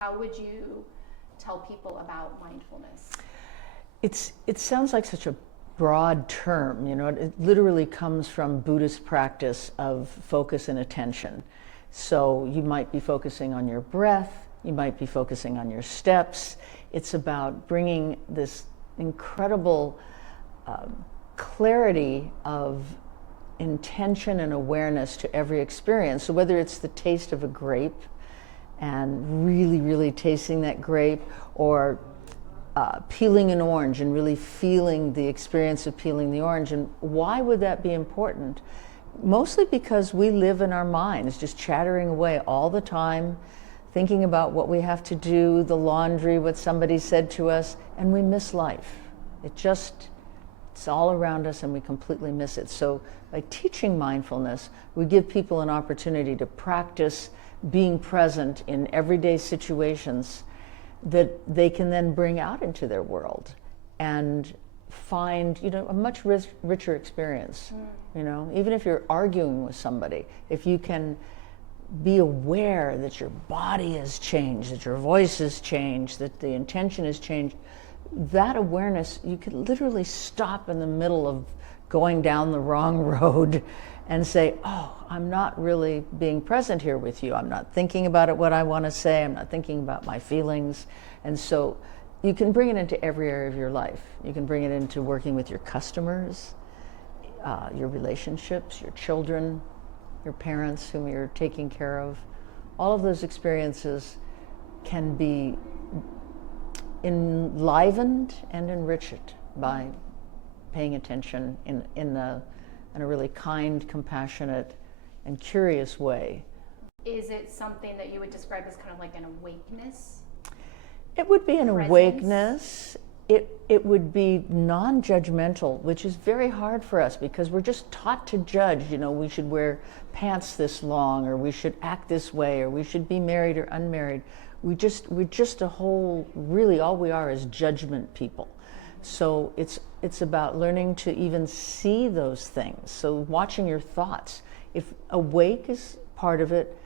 How would you tell people about mindfulness? It sounds like such a broad term, you know, it literally comes from Buddhist practice of focus and attention. So you might be focusing on your breath, you might be focusing on your steps. It's about bringing this incredible clarity of intention and awareness to every experience. So whether it's the taste of a grape and really tasting that grape, or peeling an orange and really feeling the experience of peeling the orange. And why would that be important? Mostly because we live in our minds, just chattering away all the time, thinking about what we have to do, the laundry, what somebody said to us, and we miss life. It's all around us and we completely miss it. So by teaching mindfulness, we give people an opportunity to practice being present in everyday situations that they can then bring out into their world and find, you know, a much richer experience. You know, even if you're arguing with somebody, if you can be aware that your body has changed, that your voice has changed, that the intention has changed, that awareness, you could literally stop in the middle of going down the wrong road and say, oh, I'm not really being present here with you. I'm not thinking about it, what I want to say. I'm not thinking about my feelings. And so you can bring it into every area of your life. You can bring it into working with your customers, your relationships, your children, your parents whom you're taking care of. All of those experiences can be enlivened and enriched by paying attention in a really kind, compassionate, and curious way. Is it something that you would describe as kind of like an awakeness? It would be an Presence? awakeness. It would be non-judgmental, which is very hard for us because we're just taught to judge. You know, we should wear pants this long, or we should act this way, or we should be married or unmarried. We're just a whole, really all we are is judgment people. So it's about learning to even see those things. So watching your thoughts. If awake is part of it,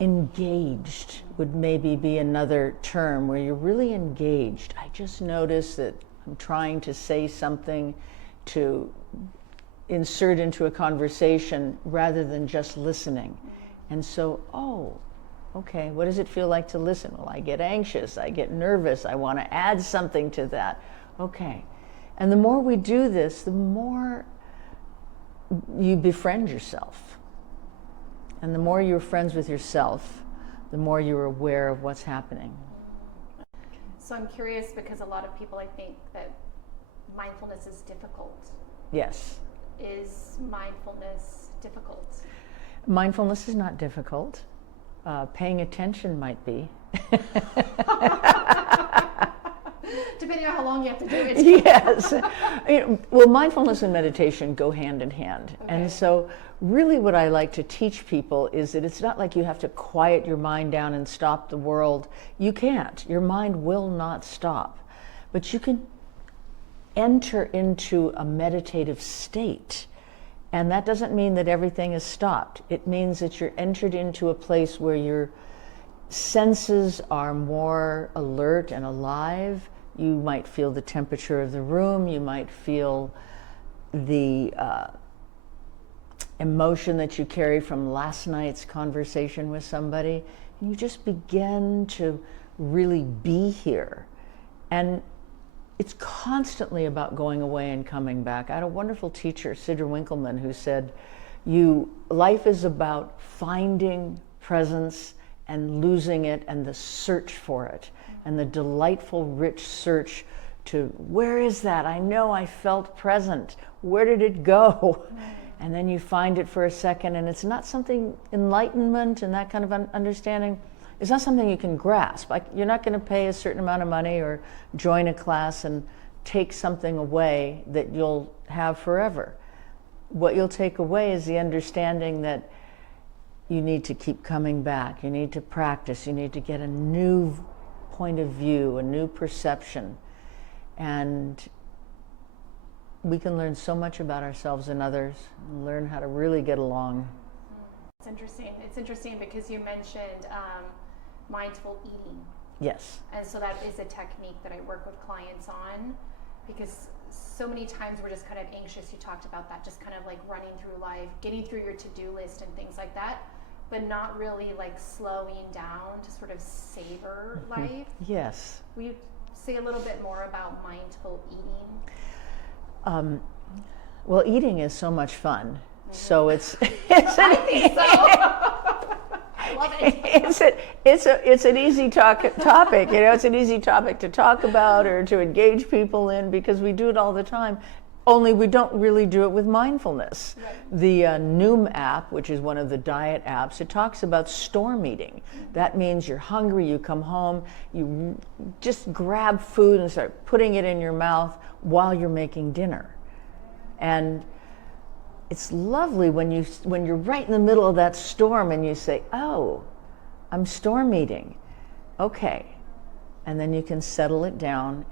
engaged would maybe be another term where you're really engaged. I just noticed that I'm trying to say something to insert into a conversation rather than just listening. And so, oh, okay, what does it feel like to listen? Well, I get anxious, I get nervous, I want to add something to that. Okay. And the more we do this, the more you befriend yourself. And the more you're friends with yourself, the more you're aware of what's happening. So I'm curious because a lot of people, I think that mindfulness is difficult. Yes. Is mindfulness difficult? Mindfulness is not difficult. Paying attention might be. Depending on how long you have to do it. Yes. Well, mindfulness and meditation go hand in hand. Okay. And so really what I like to teach people is that it's not like you have to quiet your mind down and stop the world. You can't. Your mind will not stop. But you can enter into a meditative state. And that doesn't mean that everything is stopped. It means that you're entered into a place where your senses are more alert and alive. You might feel the temperature of the room. You might feel the emotion that you carry from last night's conversation with somebody. And you just begin to really be here. And it's constantly about going away and coming back. I had a wonderful teacher, Sidra Winkleman, who said, life is about finding presence and losing it and the search for it and the delightful, rich search to, where is that? I know I felt present. Where did it go? And then you find it for a second, and it's not something, enlightenment and that kind of understanding, it's not something you can grasp. Like, you're not going to pay a certain amount of money or join a class and take something away that you'll have forever. What you'll take away is the understanding that you need to keep coming back. You need to practice. You need to get a new point of view, a new perception. And we can learn so much about ourselves and others, and learn how to really get along. It's interesting. It's interesting because you mentioned mindful eating. Yes. And so that is a technique that I work with clients on, because so many times we're just kind of anxious. You talked about that, just kind of like running through life, getting through your to-do list and things like that, but not really like slowing down to sort of savor life. Yes. Will you say a little bit more about mindful eating? Well, eating is so much fun. So it's I think so. I love it. it's an easy topic. It's an easy topic to talk about or to engage people in, because we do it all the time. Only we don't really do it with mindfulness. Right. The Noom app, which is one of the diet apps, it talks about storm eating. That means you're hungry, you come home, you just grab food and start putting it in your mouth while you're making dinner. And it's lovely when you're right in the middle of that storm and you say, oh, I'm storm eating. Okay. And then you can settle it down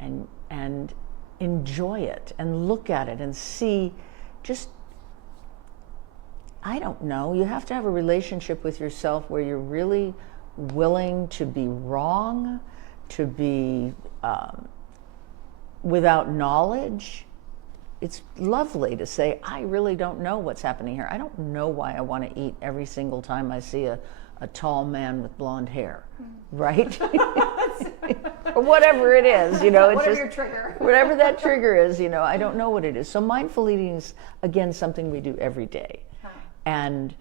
and enjoy it and look at it and see, just, I don't know, you have to have a relationship with yourself where you're really willing to be wrong, to be without knowledge. It's lovely to say, I really don't know what's happening here. I don't know why I want to eat every single time I see a tall man with blonde hair, right? Or whatever it is, it's whatever just your trigger. whatever that trigger is, I don't know what it is. So mindful eating is, again, something we do every day. And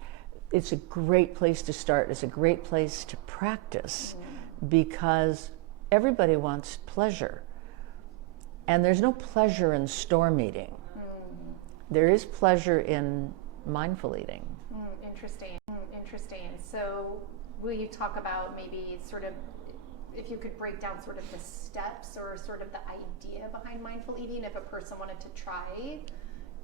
it's a great place to start. It's a great place to practice, because everybody wants pleasure. And there's no pleasure in storm eating. There is pleasure in mindful eating. Interesting. So will you talk about maybe sort of, if you could break down sort of the steps or sort of the idea behind mindful eating? If a person wanted to try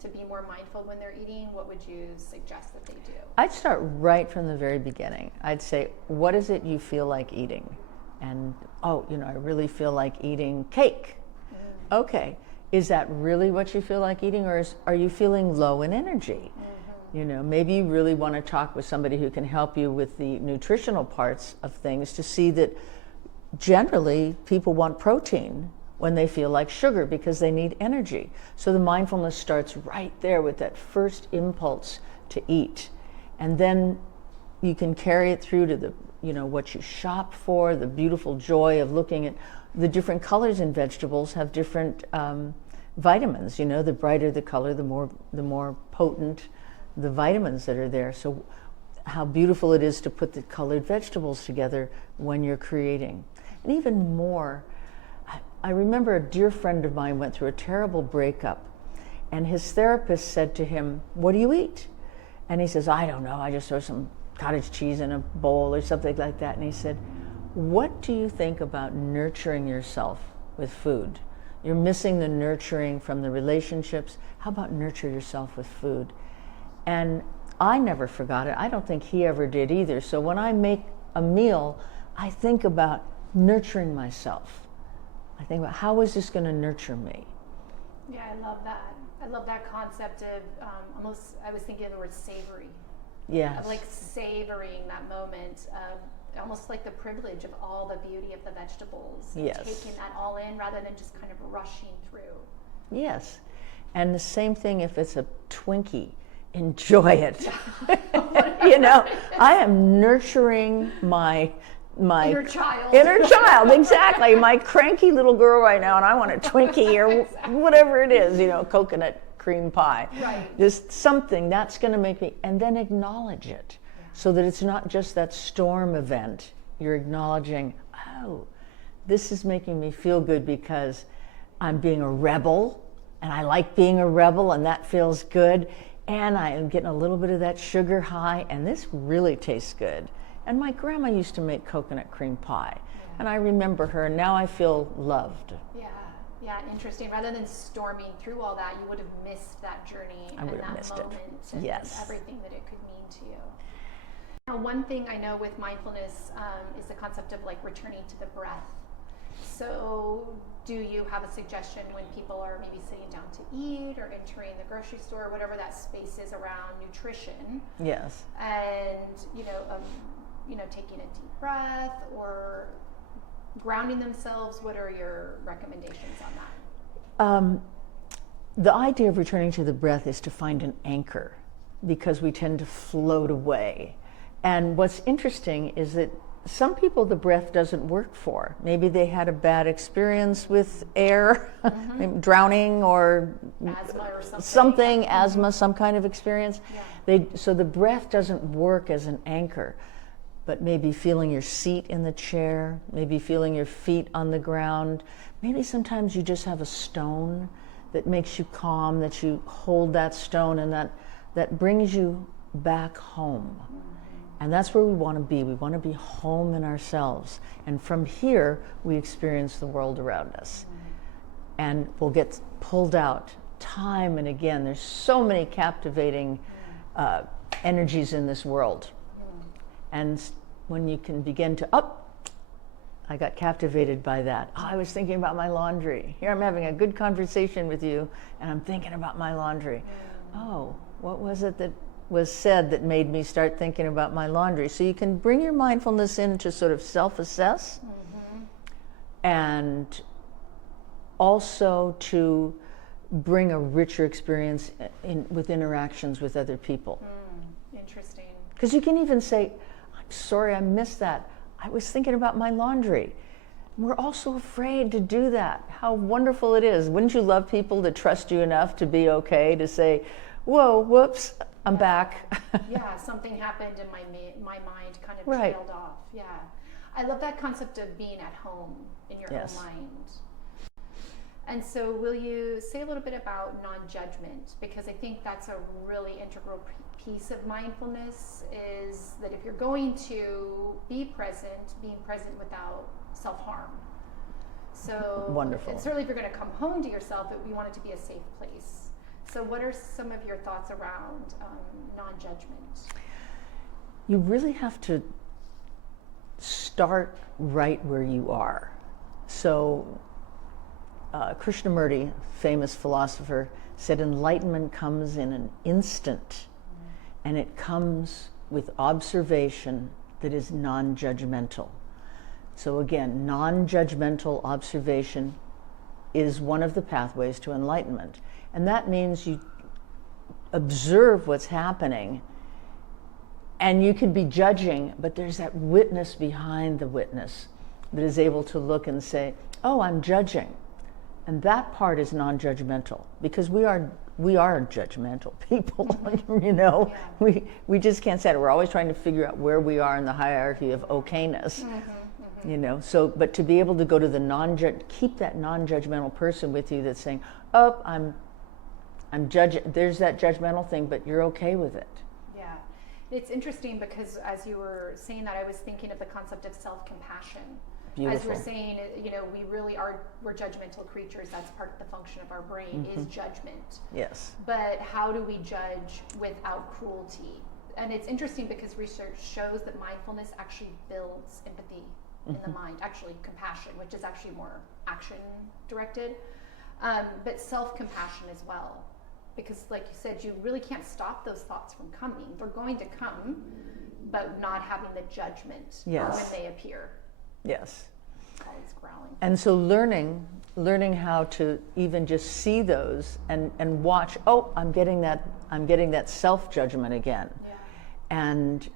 to be more mindful when they're eating, what would you suggest that they do? I'd start right from the very beginning. I'd say, what is it you feel like eating? And, I really feel like eating cake. Okay, is that really what you feel like eating, or are you feeling low in energy? Maybe you really want to talk with somebody who can help you with the nutritional parts of things, to see that generally people want protein when they feel like sugar because they need energy. So the mindfulness starts right there with that first impulse to eat. And then you can carry it through to the, what you shop for, the beautiful joy of looking at the different colors in vegetables have different vitamins. The brighter the color, the more potent the vitamins that are there. So how beautiful it is to put the colored vegetables together when you're creating. And even more, I remember a dear friend of mine went through a terrible breakup, and his therapist said to him, what do you eat? And he says, I don't know, I just throw some cottage cheese in a bowl or something like that. And he said, what do you think about nurturing yourself with food? You're missing the nurturing from the relationships. How about nurture yourself with food? And I never forgot it. I don't think he ever did either. So when I make a meal, I think about nurturing myself. I think about, how is this going to nurture me? Yeah, I love that. I love that concept of almost, I was thinking of the word savory. Yes. Of like savoring that moment of almost like the privilege of all the beauty of the vegetables. Yes. Taking that all in rather than just kind of rushing through. Yes. And the same thing if it's a Twinkie. Enjoy it. I am nurturing my inner child. Exactly. My cranky little girl right now, and I want a Twinkie or whatever it is, coconut cream pie. Right. Just something that's going to make me, and then acknowledge it. So that it's not just that storm event. You're acknowledging, oh, this is making me feel good because I'm being a rebel, and I like being a rebel, and that feels good, and I am getting a little bit of that sugar high, and this really tastes good. And my grandma used to make coconut cream pie, and I remember her, and now I feel loved. Yeah, interesting. Rather than storming through all that, you would have missed that journey and that moment and everything that it could mean to you. Now, one thing I know with mindfulness is the concept of like returning to the breath. So do you have a suggestion when people are maybe sitting down to eat or entering the grocery store, whatever that space is around nutrition? Yes. And taking a deep breath or grounding themselves. What are your recommendations on that? The idea of returning to the breath is to find an anchor, because we tend to float away. And what's interesting is that some people the breath doesn't work for. Maybe they had a bad experience with air, drowning or Asthma or something. Asthma, some kind of experience. Yeah. So the breath doesn't work as an anchor, but maybe feeling your seat in the chair, maybe feeling your feet on the ground. Maybe sometimes you just have a stone that makes you calm, that you hold that stone, and that brings you back home. And that's where we want to be. We want to be home in ourselves. And from here, we experience the world around us. And we'll get pulled out time and again. There's so many captivating energies in this world. And when you can begin to, I got captivated by that. Oh, I was thinking about my laundry. Here I'm having a good conversation with you, and I'm thinking about my laundry. Oh, what was it that was said that made me start thinking about my laundry? So you can bring your mindfulness in to sort of self-assess, and also to bring a richer experience with interactions with other people. Interesting. Because you can even say, I'm sorry I missed that. I was thinking about my laundry. We're all so afraid to do that. How wonderful it is. Wouldn't you love people to trust you enough to be okay to say, whoa, whoops, I'm back. Yeah, something happened and my mind kind of Right. trailed off. Yeah. I love that concept of being at home in your Yes. own mind. And so will you say a little bit about non-judgment? Because I think that's a really integral piece of mindfulness, is that if you're going to be present, being present without self-harm. So Wonderful. and certainly if you're going to come home to yourself, we want it to be a safe place. So what are some of your thoughts around non-judgment? You really have to start right where you are. So Krishnamurti, famous philosopher, said enlightenment comes in an instant, and it comes with observation that is non-judgmental. So again, non-judgmental observation is one of the pathways to enlightenment. And that means you observe what's happening, and you could be judging, but there's that witness behind the witness that is able to look and say, oh, I'm judging. And that part is non-judgmental, because we are judgmental people. We just can't say it. We're always trying to figure out where we are in the hierarchy of okayness. So, but to be able to go to the keep that non-judgmental person with you that's saying, oh, I'm judging, there's that judgmental thing, but you're okay with it. Yeah. It's interesting because as you were saying that, I was thinking of the concept of self-compassion. Beautiful. As you're saying, we're judgmental creatures. That's part of the function of our brain is judgment. Yes. But how do we judge without cruelty? And it's interesting because research shows that mindfulness actually builds empathy in the mind, actually compassion, which is actually more action directed, but self-compassion as well. Because like you said, you really can't stop those thoughts from coming. They're going to come, but not having the judgment when they appear. Yes. Always growling. And so learning how to even just see those and watch, oh, I'm getting that self-judgment again. Yeah. And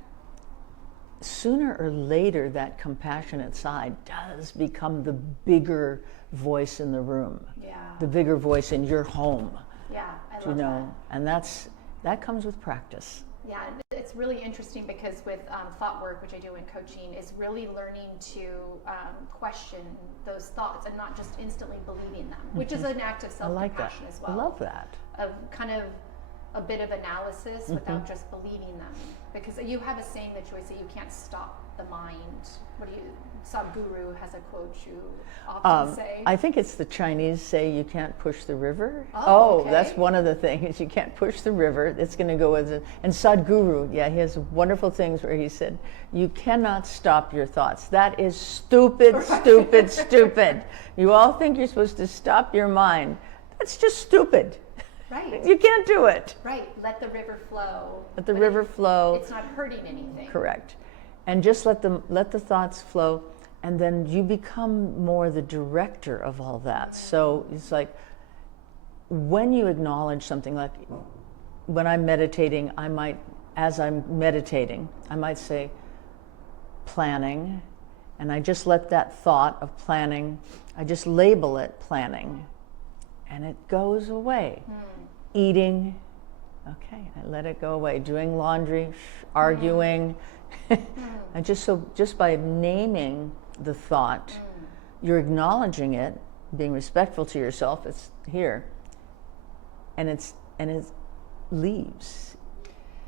sooner or later, that compassionate side does become the bigger voice in the room. Yeah. The bigger voice in your home. Yeah, I love that. And that comes with practice. Yeah, it's really interesting because with thought work, which I do in coaching, is really learning to question those thoughts and not just instantly believing them, which is an act of self-compassion as well. I love that. Of kind of a bit of analysis without just believing them. Because you have a saying that you always say, you can't stop the mind? What do you, Sadhguru has a quote you often say. I think it's the Chinese say you can't push the river. Oh, okay. That's one of the things. You can't push the river. It's going to go as and Sadhguru, yeah, he has wonderful things where he said, you cannot stop your thoughts. That is stupid, stupid, stupid. You all think you're supposed to stop your mind. That's just stupid. Right. You can't do it. Right. Let the river flow. Let the river flow. It's not hurting anything. Correct. And just let the thoughts flow, and then you become more the director of all that. So it's like when you acknowledge something, like when I'm meditating, as I'm meditating, I might say planning, and I just let that thought of planning, I just label it planning, and it goes away. Eating, okay, I let it go away. Doing laundry, arguing. And just by naming the thought, you're acknowledging it, being respectful to yourself. It's here, and it leaves.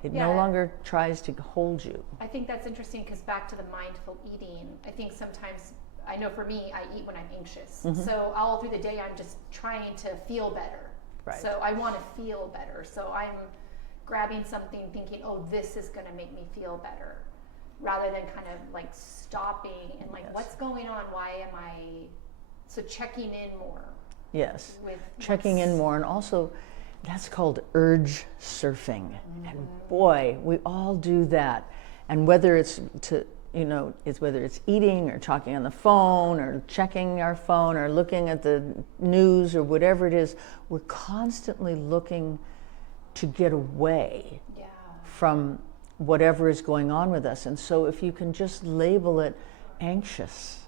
It no longer tries to hold you. I think that's interesting because back to the mindful eating, I think sometimes, I know for me, I eat when I'm anxious. So all through the day, I'm just trying to feel better. Right. So I want to feel better. So I'm grabbing something thinking, oh, this is going to make me feel better, rather than kind of like stopping and like, what's going on? Why am I? So checking in more. Yes. With checking in more, and also that's called urge surfing. And boy, we all do that. And whether it's whether it's eating or talking on the phone or checking our phone or looking at the news or whatever it is, we're constantly looking to get away from whatever is going on with us. And so if you can just label it anxious.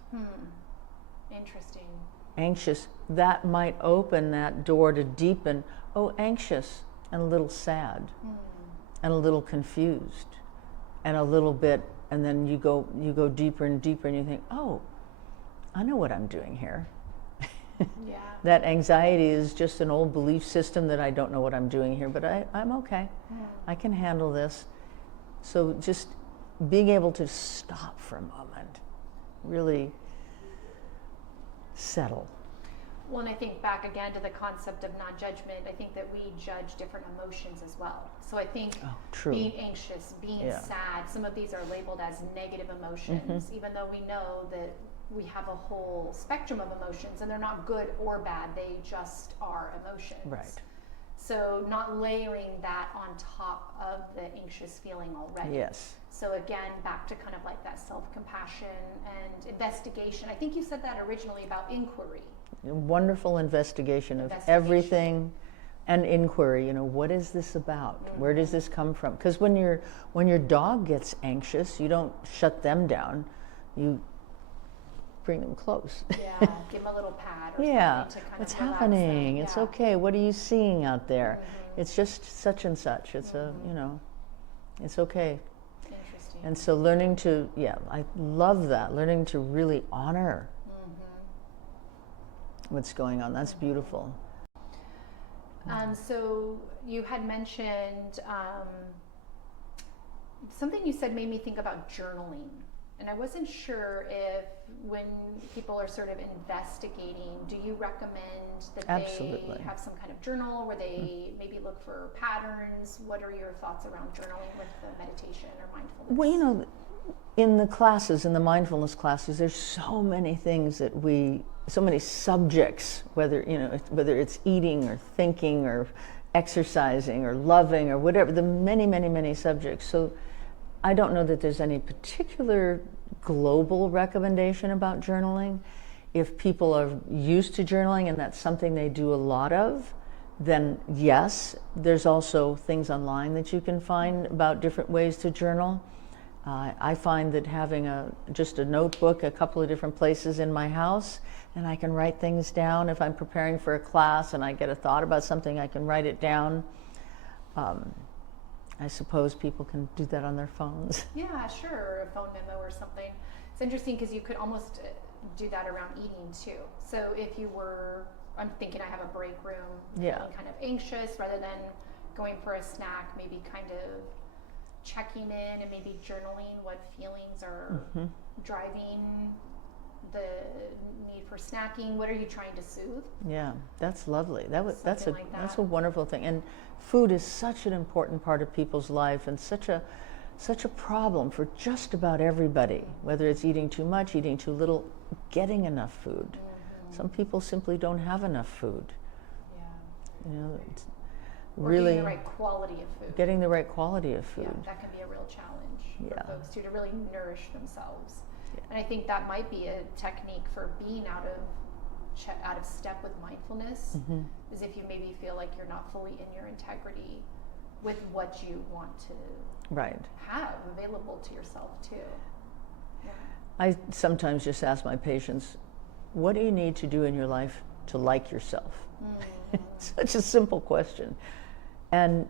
Interesting. Anxious, that might open that door to deepen, anxious, and a little sad, and a little confused, and a little bit, and then you go deeper and deeper, and you think, oh, I know what I'm doing here. That anxiety is just an old belief system that I don't know what I'm doing here, but I'm okay. I can handle this. So just being able to stop for a moment, really settle. Well, and I think back again to the concept of non-judgment, I think that we judge different emotions as well. So I think being anxious, being sad, some of these are labeled as negative emotions, even though we know that we have a whole spectrum of emotions and they're not good or bad, they just are emotions. Right. So not layering that on top of the anxious feeling already. Yes. So again, back to kind of like that self-compassion and investigation. I think you said that originally about inquiry. Wonderful investigation of everything, and inquiry. What is this about? Where does this come from? Because when your dog gets anxious, you don't shut them down. You bring them close. Give them a little pad or something to kind what's of happening? them. It's okay. What are you seeing out there? It's just such and such. It's it's okay. Interesting. And so learning to, I love that. Learning to really honor what's going on. That's beautiful. So you had mentioned something you said made me think about journaling. And I wasn't sure if when people are sort of investigating, do you recommend that they have some kind of journal where they maybe look for patterns? What are your thoughts around journaling with the meditation or mindfulness? Well, in the classes, in the mindfulness classes, there's so many things that so many subjects, whether it's eating or thinking or exercising or loving or whatever, the many, many, many subjects. So I don't know that there's any particular global recommendation about journaling. If people are used to journaling and that's something they do a lot of, then yes, there's also things online that you can find about different ways to journal. I find that having just a notebook, a couple of different places in my house, and I can write things down. If I'm preparing for a class and I get a thought about something, I can write it down. I suppose people can do that on their phones. Yeah, sure, or a phone memo or something. It's interesting because you could almost do that around eating too. So if you were, I'm thinking I have a break room, feeling kind of anxious, rather than going for a snack, maybe kind of checking in and maybe journaling what feelings are driving the need for snacking. What are you trying to soothe? Yeah, that's lovely. That's Something like that's that. a wonderful thing. And food is such an important part of people's life, and such a problem for just about everybody. Whether it's eating too much, eating too little, getting enough food. Some people simply don't have enough food. Yeah. You know, it's Or really getting the right quality of food. getting the right quality of food. Yeah, that can be a real challenge Yeah. for folks too, to really nourish themselves. Yeah. And I think that might be a technique for being out of step with mindfulness, is if you maybe feel like you're not fully in your integrity with what you want to Right. have available to yourself too. Yeah. I sometimes just ask my patients, what do you need to do in your life to like yourself? Such a simple question. And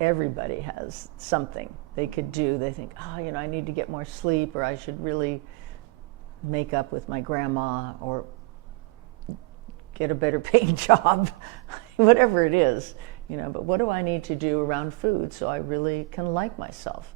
everybody has something they could do. They think, I need to get more sleep, or I should really make up with my grandma, or get a better paying job, whatever it is, but what do I need to do around food so I really can like myself?